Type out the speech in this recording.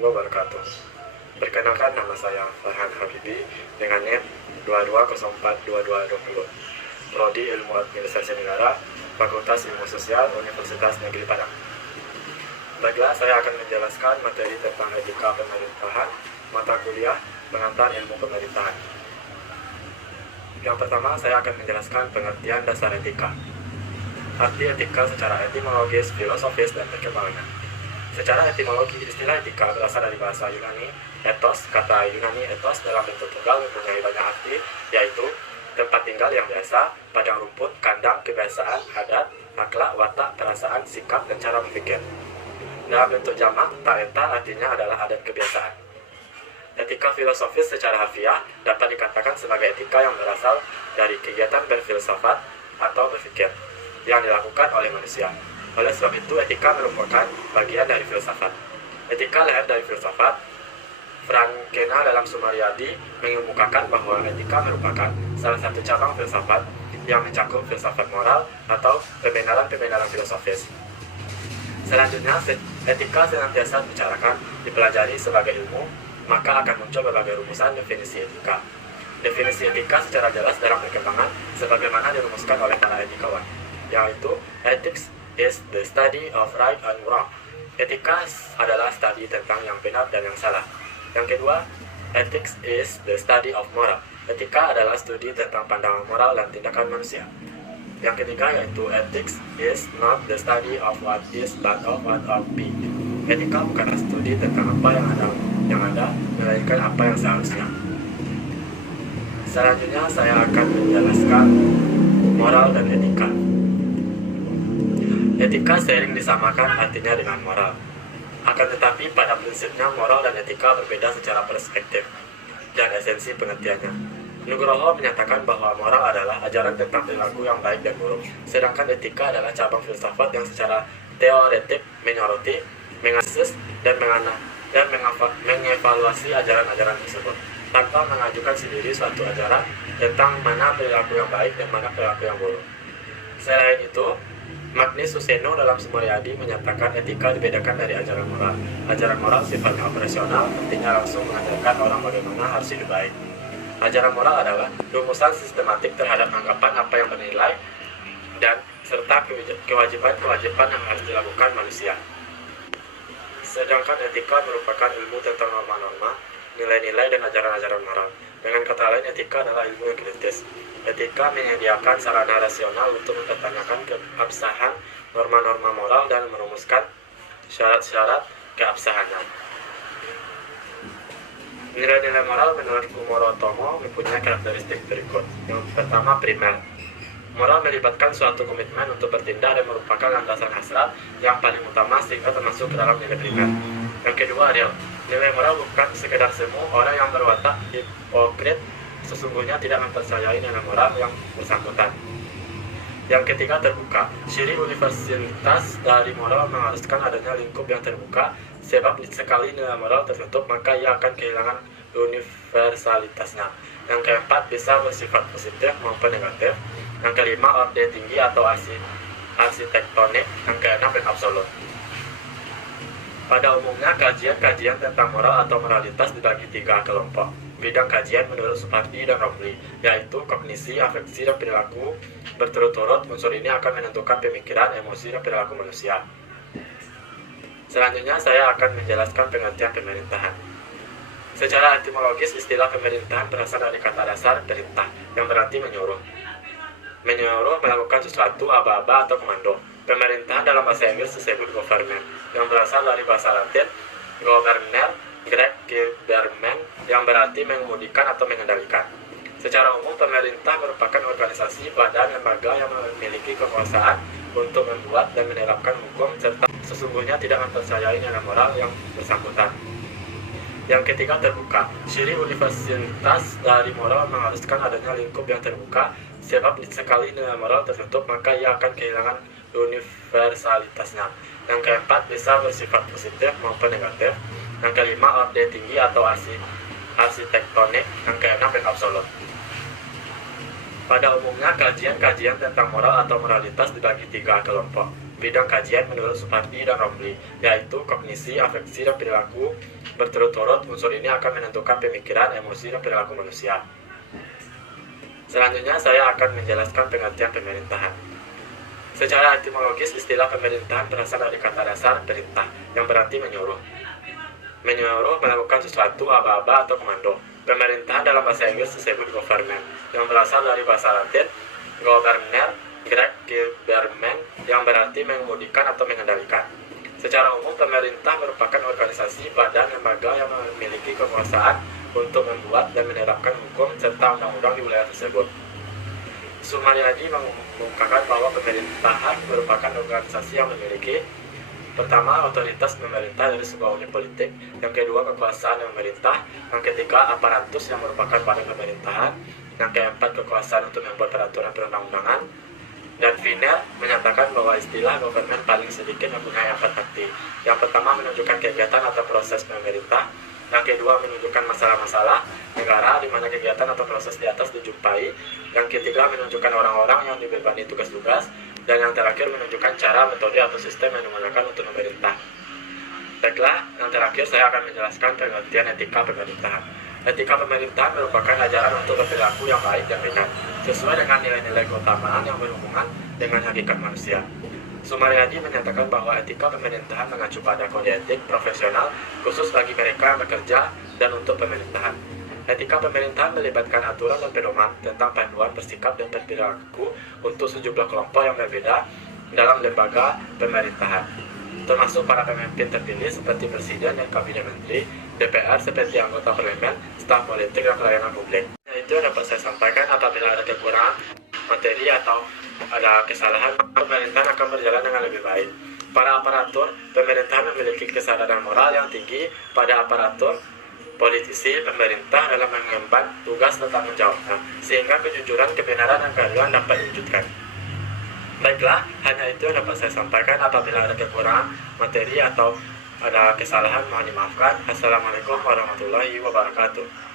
wabarakatuh. Perkenalkan, nama saya Farhan Habibi dengan NIM 22042220, Prodi Ilmu Administrasi Negara, Fakultas Ilmu Sosial, Universitas Negeri Padang. Baiklah, saya akan menjelaskan materi tentang etika pemerintahan, mata kuliah pengantar ilmu pemerintahan. Yang pertama, saya akan menjelaskan pengertian dasar etika. Arti etika secara etimologis, filosofis, dan perkembangannya. Secara etimologi, istilah etika berasal dari bahasa Yunani, ethos. Kata Yunani ethos dalam bentuk tunggal mempunyai banyak arti, yaitu tempat tinggal yang biasa, padang rumput, kandang, kebiasaan, adat, akhlak, watak, perasaan, sikap, dan cara berpikir. Dalam bentuk jamak, ta'eta artinya adalah adat kebiasaan. Etika filosofis secara harfiah dapat dikatakan sebagai etika yang berasal dari kegiatan berfilsafat atau berpikir yang dilakukan oleh manusia. Oleh sebab itu, etika merupakan bagian dari filsafat. Etika lahir dari filsafat. Frankena dalam Sumariadi mengemukakan bahwa etika merupakan salah satu cabang filsafat yang mencakup filsafat moral atau pembenaran-pembenaran filosofis. Selanjutnya, etika senantiasa dibicarakan, dipelajari sebagai ilmu, maka akan muncul berbagai rumusan definisi etika. Definisi etika secara jelas dalam perkembangan sebagaimana dirumuskan oleh para etikawan, yaitu ethics is the study of right and wrong. Etika adalah studi tentang yang benar dan yang salah. Yang kedua, ethics is the study of moral. Etika adalah studi tentang pandangan moral dan tindakan manusia. Yang ketiga yaitu ethics is not the study of what is but of what ought be. Etika bukanlah studi tentang apa yang ada, melainkan apa yang seharusnya. Selanjutnya saya akan menjelaskan moral dan etika. Etika sering disamakan artinya dengan moral. Akan tetapi pada prinsipnya moral dan etika berbeda secara perspektif dan esensi pengertiannya. Nugroho menyatakan bahwa moral adalah ajaran tentang perilaku yang baik dan buruk, sedangkan etika adalah cabang filsafat yang secara teoretik menyoroti, menganalisis, dan mengevaluasi ajaran-ajaran tersebut, tanpa mengajukan sendiri suatu ajaran tentang mana perilaku yang baik dan mana perilaku yang buruk. Selain itu, Magnus Suseno dalam Sumariadi menyatakan etika dibedakan dari ajaran moral. Ajaran moral sifatnya operasional, artinya langsung mengajarkan orang bagaimana harus hidup baik. Ajaran moral adalah rumusan sistematik terhadap anggapan apa yang bernilai dan serta kewajiban-kewajiban yang harus dilakukan manusia. Sedangkan etika merupakan ilmu tentang norma-norma, nilai-nilai, dan ajaran-ajaran moral. Dengan kata lain, etika adalah ilmu yang kritis. Etika menyediakan sarana rasional untuk mempertanyakan keabsahan norma-norma moral dan merumuskan syarat-syarat keabsahannya. Nilai-nilai moral menurut Kumoro Tomo mempunyai karakteristik berikut. Yang pertama, primer. Moral melibatkan suatu komitmen untuk bertindak dan merupakan landasan hasrat yang paling utama sehingga termasuk ke dalam nilai primer. Yang kedua, real. Nilai moral bukan sekedar semu. Orang yang berwatak hipokrit sesungguhnya tidak mempercayai nilai moral yang bersangkutan. Yang ketiga, terbuka. Ciri universalitas dari moral mengharuskan adanya lingkup yang terbuka, sebab sekali nilai moral tertutup maka ia akan kehilangan universalitasnya. Yang keempat, bisa bersifat positif maupun negatif. Yang kelima, orde tinggi atau arsitektonik. Yang keenam, absolut. Pada umumnya, kajian-kajian tentang moral atau moralitas dibagi tiga kelompok. Bidang kajian menurut Supardi dan Romli, yaitu kognisi, afeksi, dan perilaku. Berturut-turut, unsur ini akan menentukan pemikiran, emosi, dan perilaku manusia. Selanjutnya, saya akan menjelaskan pengertian pemerintahan. Secara etimologis, istilah pemerintahan berasal dari kata dasar perintah, yang berarti menyuruh. Menyuruh melakukan sesuatu, aba-aba, atau komando. Pemerintahan dalam bahasa Inggris disebut government, yang berasal dari bahasa Latin governer, Grek government, yang berarti mengemudikan atau mengendalikan. Secara umum, pemerintah merupakan organisasi, badan, lembaga yang memiliki kekuasaan untuk membuat dan menerapkan hukum serta sesungguhnya tidak mempercayai nilai moral yang bersangkutan. Yang ketiga, terbuka. Ciri universalitas dari moral mengharuskan adanya lingkup yang terbuka, sebab sekali nilai moral tertutup maka ia akan kehilangan universalitasnya. Yang keempat, bisa bersifat positif maupun negatif. Yang kelima, orde tinggi atau arsitektonik. Yang keenam, absolut. Pada umumnya, kajian-kajian tentang moral atau moralitas dibagi tiga kelompok. bidang kajian menurut Supardi dan Romli, yaitu kognisi, afeksi, dan perilaku. Berturut-turut, unsur ini akan menentukan pemikiran, emosi, dan perilaku manusia. Selanjutnya, saya akan menjelaskan pengertian pemerintahan. Secara etimologis, istilah pemerintahan berasal dari kata dasar perintah, yang berarti menyuruh. Menyuruh melakukan sesuatu, aba-aba, atau komando. Pemerintahan dalam bahasa Inggris disebut government, yang berasal dari bahasa Latin governer, Grek Gubermen, yang berarti mengemudikan atau mengendalikan. Secara umum, pemerintah merupakan organisasi, badan, lembaga yang memiliki kekuasaan untuk membuat dan menerapkan hukum serta undang-undang di wilayah tersebut. Sumaryadi mengungkapkan bahwa pemerintahan merupakan organisasi yang memiliki: pertama, otoritas pemerintah dari sebuah unit politik; yang kedua, kekuasaan pemerintah; yang ketiga, aparatus yang merupakan badan pemerintahan; yang keempat, kekuasaan untuk membuat peraturan perundang-undangan; dan Viner menyatakan bahwa istilah government paling sedikit mempunyai 4 arti. Yang pertama, menunjukkan kegiatan atau proses pemerintah; yang kedua, menunjukkan masalah-masalah negara di mana kegiatan atau proses di atas dijumpai; yang ketiga, menunjukkan orang-orang yang dibebani tugas-tugas; dan yang terakhir, menunjukkan cara, metode, atau sistem yang digunakan untuk memerintah. Baiklah, yang terakhir saya akan menjelaskan pengertian etika pemerintahan. Etika pemerintahan merupakan ajaran untuk berperilaku yang baik dan benar, sesuai dengan nilai-nilai keutamaan yang berhubungan dengan hakikat manusia. Sumaryadi menyatakan bahwa etika pemerintahan mengacu pada kode etik profesional khusus bagi mereka yang bekerja dan untuk pemerintahan. Etika pemerintahan melibatkan aturan dan pedoman tentang panduan bersikap dan berperilaku untuk sejumlah kelompok yang berbeda dalam lembaga pemerintahan, termasuk para pemimpin terpilih seperti presiden dan kabinet menteri, DPR seperti anggota parlemen, staf politik, dan pelayanan publik. Itu yang dapat saya sampaikan. Apabila ada kekurangan materi atau ada kesalahan, pemerintahan akan berjalan dengan lebih baik. Para aparatur pemerintahan memiliki kesadaran moral yang tinggi pada aparatur politisi pemerintah dalam mengemban tugas dan tanggung jawabnya, sehingga kejujuran, kebenaran, dan keadilan dapat diwujudkan. Baiklah, hanya itu yang dapat saya sampaikan. Apabila ada kekurangan materi atau ada kesalahan, mohon dimaafkan. Assalamualaikum warahmatullahi wabarakatuh.